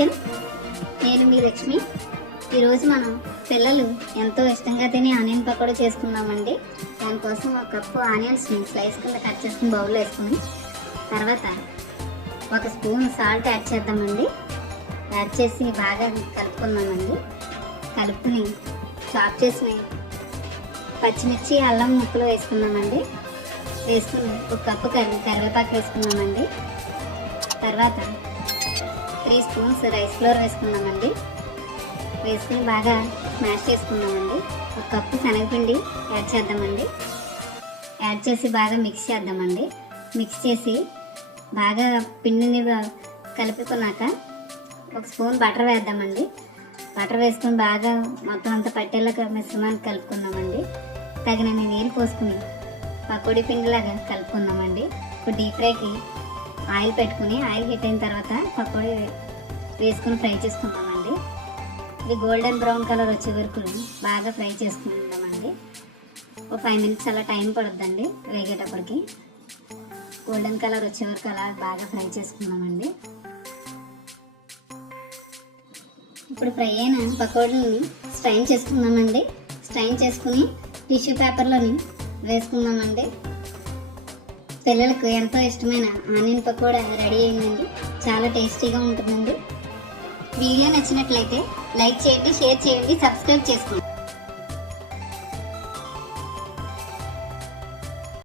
Kitchen. నేను మీ లక్ష్మి. ఈరోజు మనం పిల్లలు ఎంతో ఇష్టంగా తినే ఆనియన్ పకోడీ చేసుకుందామండి. దానికోసం ఒక కప్పు ఆనియన్స్ని స్లైస్ కింద కట్ చేసుకుని బౌల్లో వేసుకుని, తర్వాత ఒక స్పూన్ సాల్ట్ యాడ్ చేద్దామండి. యాడ్ చేసి బాగా కలుపుకుందామండి. కలుపుకుని చాప్ చేసిన పచ్చిమిర్చి అల్లం ముక్కలు వేసుకుందామండి. వేసుకుని ఒక కప్పు కరివేపాకు వేసుకుందామండి. తర్వాత 3 స్పూన్స్ రైస్ ఫ్లోర్ వేసుకుందామండి. వేసుకుని బాగా స్మాష్ చేసుకుందామండి. ఒక కప్పు శనగపిండి యాడ్ చేద్దామండి. యాడ్ చేసి బాగా మిక్స్ చేద్దామండి. మిక్స్ చేసి బాగా పిండిని కలుపుకున్నాక ఒక స్పూన్ బటర్ వేద్దామండి. బటర్ వేసుకుని బాగా మొత్తం అంతా పట్టేలాగా మిశ్రమాన్ని కలుపుకుందామండి. తగినన్ని నీళ్ళు పోసుకుని పకోడీ పిండిలాగా కలుపుకుందామండి. ఇప్పుడు డీప్ ఫ్రైకి ఆయిల్ పెట్టుకుని ఆయిల్ హీట్ అయిన తర్వాత పకోడీ వేసుకుని ఫ్రై చేసుకుందామండి. ఇది గోల్డెన్ బ్రౌన్ కలర్ వచ్చే వరకు బాగా ఫ్రై చేసుకుందామండి. ఒక 5 మినిట్స్ అలా టైం పడుద్దండి వేగేటప్పటికి. గోల్డెన్ కలర్ వచ్చే వరకు అలా బాగా ఫ్రై చేసుకుందామండి. ఇప్పుడు ఫ్రై అయిన పకోడీని స్ట్రైన్ చేసుకుందామండి. స్ట్రైన్ చేసుకుని టిష్యూ పేపర్లోని వేసుకుందామండి. పిల్లలకు ఎంతో ఇష్టమైన ఆనియన్ పకోడా రెడీ అయిందండి. చాలా టేస్టీగా ఉంటుందండి. వీడియో నచ్చినట్లయితే లైక్ చేయండి, షేర్ చేయండి, సబ్స్క్రైబ్ చేసుకోండి.